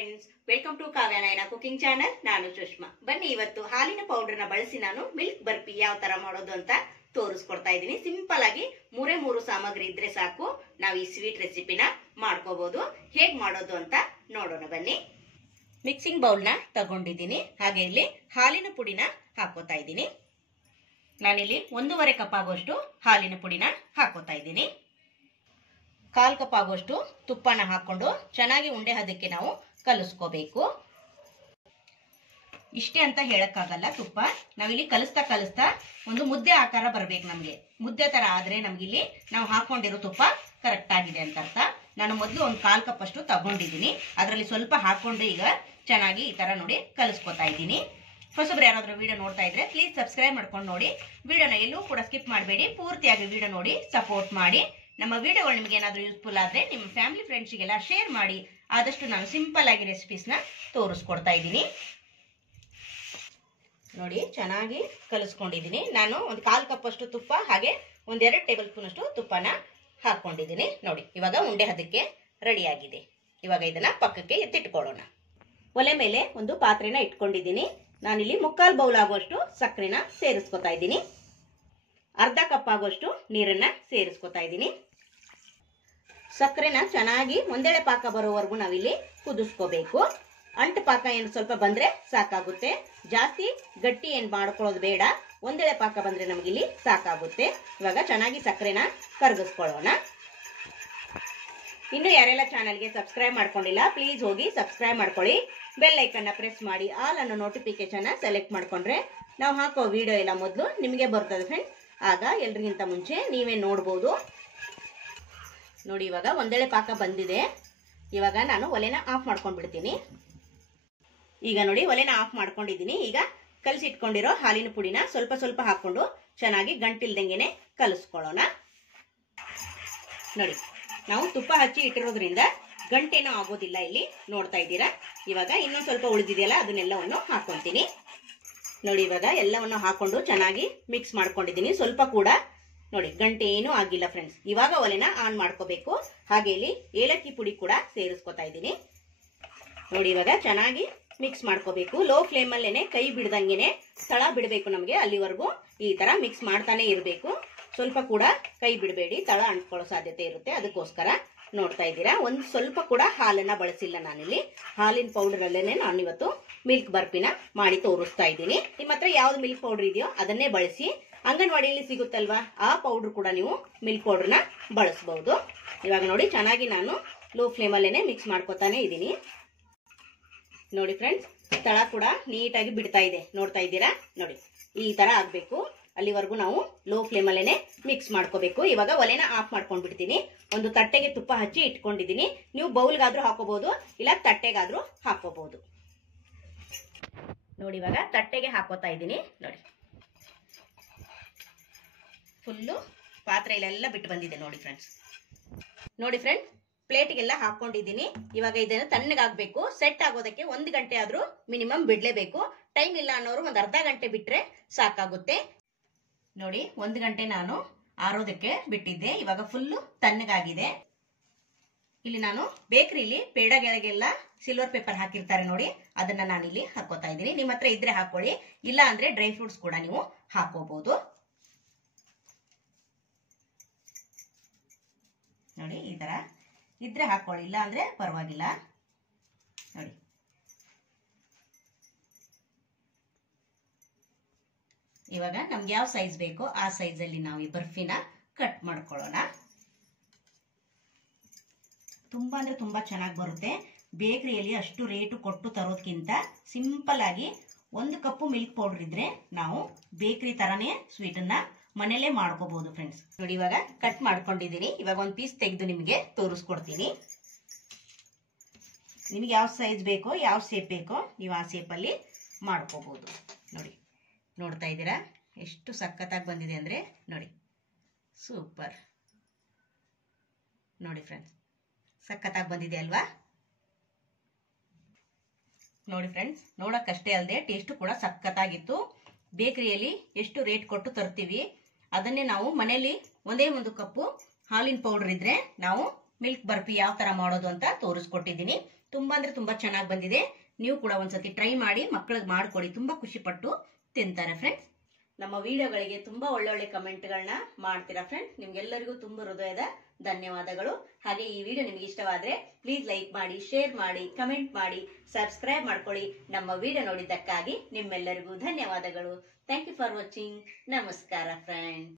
Friends, welcome to Kavya Nayana cooking channel. ನಾನು ಸುಷ್ಮಾ. ಬನ್ನಿ, ಇವತ್ತು ಹಾಲಿನ ಪೌಡರ್ ನ ಬಳಸಿ ನಾನು ಮಿಲ್ಕ್ ಬರ್ಫಿ ಯಾವ ತರ ಮಾಡೋದು ಅಂತ ತೋರಿಸ್ಕೊಡ್ತಾ ಇದ್ದೀನಿ. ಸಿಂಪಲ್ ಆಗಿ ಮೂರು ಸಾಮಗ್ರಿ ಇದ್ರೆ ಸಾಕು, ನಾವು ಈ ಸ್ವೀಟ್ ರೆಸಿಪಿನ ಮಾಡ್ಕೋಬಹುದು. ಹೇಗ್ ಮಾಡೋದು ಅಂತ ನೋಡೋಣ ಬನ್ನಿ. ಮಿಕ್ಸಿಂಗ್ ಬೌಲ್ ನ ತಗೊಂಡಿದ್ದೀನಿ. ಹಾಗೆ ಇಲ್ಲಿ ಹಾಲಿನ ಪುಡಿನ ಹಾಕೋತಾ ಇದ್ದೀನಿ. ನಾನಿಲ್ಲಿ 1.5 ಕಪ್ ಆಗುವಷ್ಟು ಹಾಲಿನ ಪುಡಿನ ಹಾಕೋತಾ ಇದ್ದೀನಿ. 1/4 ಕಪ್ ಆಗುವಷ್ಟು ತುಪ್ಪನ ಹಾಕೊಂಡು ಚೆನ್ನಾಗಿ ಉಂಡೆ ಹದಕ್ಕೆ ನಾವು ಕಲಿಸ್ಕೋಬೇಕು. ಇಷ್ಟೇ ಅಂತ ಹೇಳಕ್ಕಾಗಲ್ಲ. ತುಪ್ಪ ನಾವಿಲ್ಲಿ ಕಲಿಸ್ತಾ ಒಂದು ಮುದ್ದೆ ಆಕಾರ ಬರ್ಬೇಕು. ನಮ್ಗೆ ಮುದ್ದೆ ತರ ಆದ್ರೆ ನಮ್ಗಿಲ್ಲಿ ನಾವು ಹಾಕೊಂಡಿರೋ ತುಪ್ಪ ಕರೆಕ್ಟ್ ಆಗಿದೆ ಅಂತ ಅರ್ಥ. ನಾನು ಮೊದಲು ಒಂದು 1/4 ಕಪ್ ಅಷ್ಟು ತಗೊಂಡಿದ್ದೀನಿ. ಅದರಲ್ಲಿ ಸ್ವಲ್ಪ ಹಾಕೊಂಡು ಈಗ ಚೆನ್ನಾಗಿ ಈ ತರ ನೋಡಿ ಕಲಿಸ್ಕೊತಾ ಇದ್ದೀನಿ. ಹೊಸಬ್ರು ಯಾರಾದ್ರೂ ವಿಡಿಯೋ ನೋಡ್ತಾ ಇದ್ರೆ ಪ್ಲೀಸ್ ಸಬ್ಸ್ಕ್ರೈಬ್ ಮಾಡ್ಕೊಂಡು ನೋಡಿ. ವಿಡಿಯೋನ ಎಲ್ಲೂ ಕೂಡ ಸ್ಕಿಪ್ ಮಾಡಬೇಡಿ, ಪೂರ್ತಿಯಾಗಿ ವಿಡಿಯೋ ನೋಡಿ ಸಪೋರ್ಟ್ ಮಾಡಿ. ನಮ್ಮ ವಿಡಿಯೋಗಳು ನಿಮಗೆ ಏನಾದರೂ ಯೂಸ್ಫುಲ್ ಆದ್ರೆ ನಿಮ್ಮ ಫ್ಯಾಮಿಲಿ ಫ್ರೆಂಡ್ಸ್ಗೆಲ್ಲ ಶೇರ್ ಮಾಡಿ. ಆದಷ್ಟು ನಾನು ಸಿಂಪಲ್ ಆಗಿ ರೆಸಿಪೀಸ್ನ ತೋರಿಸ್ಕೊಡ್ತಾ ಇದ್ದೀನಿ. ನೋಡಿ, ಚೆನ್ನಾಗಿ ಕಲಿಸ್ಕೊಂಡಿದ್ದೀನಿ. ನಾನು ಒಂದು 1/4 ಕಪ್ ಅಷ್ಟು ತುಪ್ಪ ಹಾಗೆ 1-2 ಟೇಬಲ್ ಸ್ಪೂನ್ ಅಷ್ಟು ತುಪ್ಪನ ಹಾಕೊಂಡಿದ್ದೀನಿ. ನೋಡಿ, ಇವಾಗ ಉಂಡೆ ಹದಕ್ಕೆ ರೆಡಿ ಆಗಿದೆ. ಇವಾಗ ಇದನ್ನ ಪಕ್ಕಕ್ಕೆ ಎತ್ತಿಟ್ಕೊಳ್ಳೋಣ. ಒಲೆ ಮೇಲೆ ಒಂದು ಪಾತ್ರೆನ ಇಟ್ಕೊಂಡಿದ್ದೀನಿ. ನಾನಿಲ್ಲಿ 3/4 ಬೌಲ್ ಆಗುವಷ್ಟು ಸಕ್ಕರೆನ ಸೇರಿಸ್ಕೊತಾ ಇದ್ದೀನಿ. 1/2 ಕಪ್ ಆಗುವಷ್ಟು ನೀರನ್ನ ಸೇರಿಸ್ಕೊತಾ ಇದ್ದೀನಿ. ಸಕ್ಕರೆನ ಚೆನ್ನಾಗಿ ಒಂದೆಳೆ ಪಾಕ ಬರೋವರೆಗೂ ನಾವಿಲ್ಲಿ ಕುದಿಸ್ಕೋಬೇಕು. ಅಂಟು ಪಾಕ ಏನು ಸ್ವಲ್ಪ ಬಂದ್ರೆ ಸಾಕಾಗುತ್ತೆ. ಜಾಸ್ತಿ ಗಟ್ಟಿ ಏನು ಮಾಡ್ಕೊಳ್ಳೋದು ಬೇಡ. ಒಂದೆಳೆ ಪಾಕ ಬಂದ್ರೆ ನಮಗಿಲ್ಲಿ ಸಾಕಾಗುತ್ತೆ. ಇವಾಗ ಚೆನ್ನಾಗಿ ಸಕ್ಕರೆನ ಕರಗಿಸ್ಕೊಳ್ಳೋಣ. ಇನ್ನು ಯಾರೆಲ್ಲ ಚಾನಲ್ಗೆ ಸಬ್ಸ್ಕ್ರೈಬ್ ಮಾಡ್ಕೊಂಡಿಲ್ಲ ಪ್ಲೀಸ್ ಹೋಗಿ ಸಬ್ಸ್ಕ್ರೈಬ್ ಮಾಡ್ಕೊಳ್ಳಿ. ಬೆಲ್ ಐಕನ್ನ ಪ್ರೆಸ್ ಮಾಡಿ ಆಲ್ ಅನ್ನೋ ನೋಟಿಫಿಕೇಶನ್ ಸೆಲೆಕ್ಟ್ ಮಾಡ್ಕೊಂಡ್ರೆ ನಾವು ಹಾಕೋ ವಿಡಿಯೋ ಎಲ್ಲ ಮೊದಲು ನಿಮಗೆ ಬರ್ತದೆ ಫ್ರೆಂಡ್ಸ್. ಆಗ ಎಲ್ರಿಗಿಂತ ಮುಂಚೆ ನೀವೇ ನೋಡ್ಬೋದು. ನೋಡಿ, ಇವಾಗ ಒಂದೆಳೆ ಪಾಕ ಬಂದಿದೆ. ಇವಾಗ ನಾನು ಒಲೆನ ಆಫ್ ಮಾಡ್ಕೊಂಡು ಬಿಡ್ತೀನಿ. ಈಗ ನೋಡಿ, ಒಲೆನ ಆಫ್ ಮಾಡ್ಕೊಂಡಿದ್ದೀನಿ. ಈಗ ಕಲಸಿಟ್ಕೊಂಡಿರೋ ಹಾಲಿನ ಪುಡಿನ ಸ್ವಲ್ಪ ಹಾಕೊಂಡು ಚೆನ್ನಾಗಿ ಗಂಟಿಲ್ದಂಗೆನೆ ಕಲಿಸ್ಕೊಳ್ಳೋಣ. ನೋಡಿ, ನಾವು ತುಪ್ಪ ಹಚ್ಚಿ ಇಟ್ಟಿರೋದ್ರಿಂದ ಗಂಟೇನೂ ಆಗೋದಿಲ್ಲ. ಇಲ್ಲಿ ನೋಡ್ತಾ ಇದ್ದೀರಾ. ಇವಾಗ ಇನ್ನೊಂದು ಸ್ವಲ್ಪ ಉಳಿದಿದೆಯಲ್ಲ, ಅದನ್ನೆಲ್ಲವನ್ನು ಹಾಕೊಂತೀನಿ. ನೋಡಿ, ಇವಾಗ ಎಲ್ಲವನ್ನು ಹಾಕೊಂಡು ಚೆನ್ನಾಗಿ ಮಿಕ್ಸ್ ಮಾಡ್ಕೊಂಡಿದ್ದೀನಿ. ಸ್ವಲ್ಪ ಕೂಡ ನೋಡಿ ಗಂಟೆ ಏನೂ ಆಗಿಲ್ಲ ಫ್ರೆಂಡ್ಸ್. ಇವಾಗ ಒಲೆನ ಆನ್ ಮಾಡ್ಕೋಬೇಕು. ಹಾಗೆ ಇಲ್ಲಿ ಏಲಕ್ಕಿ ಪುಡಿ ಕೂಡ ಸೇರಿಸ್ಕೊತಾ ಇದ್ದೀನಿ. ನೋಡಿ, ಇವಾಗ ಚೆನ್ನಾಗಿ ಮಿಕ್ಸ್ ಮಾಡ್ಕೋಬೇಕು. ಲೋ ಫ್ಲೇಮ್ ಅಲ್ಲೇನೆ, ಕೈ ಬಿಡ್ದಂಗೆನೆ ತಳ ಬಿಡಬೇಕು ನಮಗೆ. ಅಲ್ಲಿವರೆಗೂ ಈ ತರ ಮಿಕ್ಸ್ ಮಾಡ್ತಾನೆ ಇರಬೇಕು. ಸ್ವಲ್ಪ ಕೂಡ ಕೈ ಬಿಡಬೇಡಿ, ತಳ ಅಂಟ್ಕೊಳ್ಳೋ ಸಾಧ್ಯತೆ ಇರುತ್ತೆ. ಅದಕ್ಕೋಸ್ಕರ ನೋಡ್ತಾ ಇದ್ದೀರಾ, ಒಂದು ಸ್ವಲ್ಪ ಕೂಡ ಹಾಲನ್ನ ಬಳಸಿಲ್ಲ ನಾನಿಲ್ಲಿ. ಹಾಲಿನ ಪೌಡರ್ ಅಲ್ಲೇನೆ ನಾನು ಇವತ್ತು ಮಿಲ್ಕ್ ಬರ್ಫಿನ ಮಾಡಿ ತೋರಿಸ್ತಾ ಇದ್ದೀನಿ. ನಿಮ್ಮ ಹತ್ರ ಯಾವ್ದು ಮಿಲ್ಕ್ ಪೌಡರ್ ಇದೆಯೋ ಅದನ್ನೇ ಬಳಸಿ. ಅಂಗನವಾಡಿಯಲ್ಲಿ ಸಿಗುತ್ತಲ್ವಾ, ಆ ಪೌಡರ್ ಕೂಡ ನೀವು ಮಿಲ್ಕ್ ಪೌಡರ್ನ ಬಳಸಬಹುದು. ಇವಾಗ ನೋಡಿ, ಚೆನ್ನಾಗಿ ನಾನು ಲೋ ಫ್ಲೇಮ್ ಅಲ್ಲೇನೆ ಮಿಕ್ಸ್ ಮಾಡ್ಕೊತಾನೆ ಇದ್ದೀನಿ. ನೋಡಿ ಫ್ರೆಂಡ್ಸ್, ತಳ ಕೂಡ ನೀಟಾಗಿ ಬಿಡ್ತಾ ಇದೆ. ನೋಡ್ತಾ ಇದ್ದೀರಾ. ನೋಡಿ, ಈ ತರ ಆಗ್ಬೇಕು. ಅಲ್ಲಿವರೆಗೂ ನಾವು ಲೋ ಫ್ಲೇಮ್ ಅಲ್ಲೇನೆ ಮಿಕ್ಸ್ ಮಾಡ್ಕೋಬೇಕು. ಇವಾಗ ಒಲೆನ ಆಫ್ ಮಾಡ್ಕೊಂಡ್ ಬಿಡ್ತೀನಿ. ಒಂದು ತಟ್ಟೆಗೆ ತುಪ್ಪ ಹಚ್ಚಿ ಇಟ್ಕೊಂಡಿದ್ದೀನಿ. ನೀವು ಬೌಲ್ಗಾದ್ರೂ ಹಾಕೋಬಹುದು, ಇಲ್ಲ ತಟ್ಟೆಗಾದ್ರೂ ಹಾಕೋಬಹುದು. ನೋಡಿ, ಇವಾಗ ತಟ್ಟೆಗೆ ಹಾಕೋತಾ ಇದ್ದೀನಿ. ನೋಡಿ, ಫುಲ್ಲು ಪಾತ್ರೆಯಲ್ಲೆಲ್ಲ ಬಿಟ್ಟು ಬಂದಿದೆ. ನೋಡಿ ಫ್ರೆಂಡ್ಸ್, ಪ್ಲೇಟಿಗೆಲ್ಲ ಹಾಕೊಂಡಿದ್ದೀನಿ. ಇವಾಗ ಇದನ್ನು ತಣ್ಣಗಾಗಬೇಕು. ಸೆಟ್ ಆಗೋದಕ್ಕೆ 1 ಗಂಟೆ ಆದ್ರೂ ಮಿನಿಮಮ್ ಬಿಡ್ಲೇಬೇಕು. ಟೈಮ್ ಇಲ್ಲ ಅನ್ನೋರು ಒಂದು ಅರ್ಧ ಗಂಟೆ ಬಿಟ್ರೆ ಸಾಕಾಗುತ್ತೆ. ನೋಡಿ, 1 ಗಂಟೆ ನಾನು ಆರೋದಕ್ಕೆ ಬಿಟ್ಟಿದ್ದೆ. ಇವಾಗ ಫುಲ್ಲು ತಣ್ಣಗಾಗಿದೆ. ಇಲ್ಲಿ ನಾನು ಬೇಕರಿಲಿ ಪೇಡಗಳಿಗೆಲ್ಲ ಸಿಲ್ವರ್ ಪೇಪರ್ ಹಾಕಿರ್ತಾರೆ ನೋಡಿ, ಅದನ್ನ ನಾನಿಲ್ಲಿ ಹಾಕೋತಾ ಇದ್ದೀನಿ. ನಿಮ್ಮ ಹತ್ರ ಇದ್ರೆ ಹಾಕೊಳ್ಳಿ, ಇಲ್ಲ ಅಂದ್ರೆ ಡ್ರೈ ಫ್ರೂಟ್ಸ್ ಕೂಡ ನೀವು ಹಾಕೋಬಹುದು. ನೋಡಿ, ಈ ತರ ಇದ್ರೆ ಹಾಕೊಳ್ಳಿ, ಇಲ್ಲ ಅಂದ್ರೆ ಪರವಾಗಿಲ್ಲ. ನೋಡಿ, ಇವಾಗ ನಮ್ಗೆ ಯಾವ ಸೈಜ್ ಬೇಕೋ ಆ ಸೈಜ್ ಅಲ್ಲಿ ನಾವು ಈ ಬರ್ಫಿನ ಕಟ್ ಮಾಡ್ಕೊಳ್ಳೋಣ. ತುಂಬಾ ಅಂದ್ರೆ ತುಂಬಾ ಚೆನ್ನಾಗಿ ಬರುತ್ತೆ. ಬೇಕರಿಯಲ್ಲಿ ಅಷ್ಟು ರೇಟು ಕೊಟ್ಟು ತರೋದಕ್ಕಿಂತ ಸಿಂಪಲ್ ಆಗಿ 1 ಕಪ್ ಮಿಲ್ಕ್ ಪೌಡರ್ ಇದ್ರೆ ನಾವು ಬೇಕರಿ ತರಾನೇ ಸ್ವೀಟನ್ನ ಮನೇಲೆ ಮಾಡ್ಕೋಬಹುದು ಫ್ರೆಂಡ್ಸ್. ನೋಡಿ, ಇವಾಗ ಕಟ್ ಮಾಡ್ಕೊಂಡಿದ್ದೀನಿ. ಇವಾಗ ಒಂದು ಪೀಸ್ ತೆಗೆದು ನಿಮಗೆ ತೋರಿಸ್ಕೊಡ್ತೀನಿ. ನಿಮಗೆ ಯಾವ ಸೈಜ್ ಬೇಕೋ, ಯಾವ ಶೇಪ್ ಬೇಕೋ ನೀವು ಆ ಶೇಪಲ್ಲಿ ಮಾಡ್ಕೋಬಹುದು. ನೋಡಿ, ನೋಡ್ತಾ ಇದ್ದೀರಾ ಎಷ್ಟು ಸಖತ್ತಾಗಿ ಬಂದಿದೆ ಅಂದ್ರೆ. ನೋಡಿ, ಸೂಪರ್. ನೋಡಿ ಫ್ರೆಂಡ್ಸ್, ಸಖತ್ತಾಗಿ ಬಂದಿದೆ ಅಲ್ವಾ? ನೋಡಿ ಫ್ರೆಂಡ್ಸ್, ನೋಡಕ್ಕಷ್ಟೇ ಅಲ್ಲದೆ ಟೇಸ್ಟ್ ಕೂಡ ಸಖತ್ತಾಗಿತ್ತು. ಬೇಕರಿಯಲ್ಲಿ ಎಷ್ಟು ರೇಟ್ ಕೊಟ್ಟು ತರ್ತೀವಿ, ಅದನ್ನೇ ನಾವು ಮನೆಯಲ್ಲಿ 1 ಕಪ್ಪು ಹಾಲಿನ ಪೌಡರ್ ಇದ್ರೆ ನಾವು ಮಿಲ್ಕ್ ಬರ್ಫಿ ಯಾವ ತರ ಮಾಡೋದು ಅಂತ ತೋರಿಸ್ಕೊಟ್ಟಿದ್ದೀನಿ. ತುಂಬಾ ಅಂದ್ರೆ ತುಂಬಾ ಚೆನ್ನಾಗಿ ಬಂದಿದೆ. ನೀವು ಕೂಡ ಒಂದ್ಸತಿ ಟ್ರೈ ಮಾಡಿ ಮಕ್ಕಳಿಗೆ ಮಾಡ್ಕೊಡಿ, ತುಂಬಾ ಖುಷಿ ಪಟ್ಟು ತಿಂತಾರೆ ಫ್ರೆಂಡ್ಸ್. ನಮ್ಮ ವಿಡಿಯೋಗಳಿಗೆ ತುಂಬಾ ಒಳ್ಳೊಳ್ಳೆ ಕಮೆಂಟ್ಗಳನ್ನ ಮಾಡ್ತೀರಾ ಫ್ರೆಂಡ್ಸ್. ನಿಮ್ಗೆಲ್ಲರಿಗೂ ತುಂಬಾ ಹೃದಯದ ಧನ್ಯವಾದಗಳು. ಹಾಗೆ ಈ ವಿಡಿಯೋ ನಿಮ್ಗೆ ಇಷ್ಟವಾದ್ರೆ ಪ್ಲೀಸ್ ಲೈಕ್ ಮಾಡಿ, ಶೇರ್ ಮಾಡಿ, ಕಮೆಂಟ್ ಮಾಡಿ, ಸಬ್ಸ್ಕ್ರೈಬ್ ಮಾಡ್ಕೊಳ್ಳಿ. ನಮ್ಮ ವಿಡಿಯೋ ನೋಡಿದ್ದಕ್ಕಾಗಿ ನಿಮ್ಮೆಲ್ಲರಿಗೂ ಧನ್ಯವಾದಗಳು. Thank you for watching. ನಮಸ್ಕಾರ ಫ್ರೆಂಡ್ಸ್.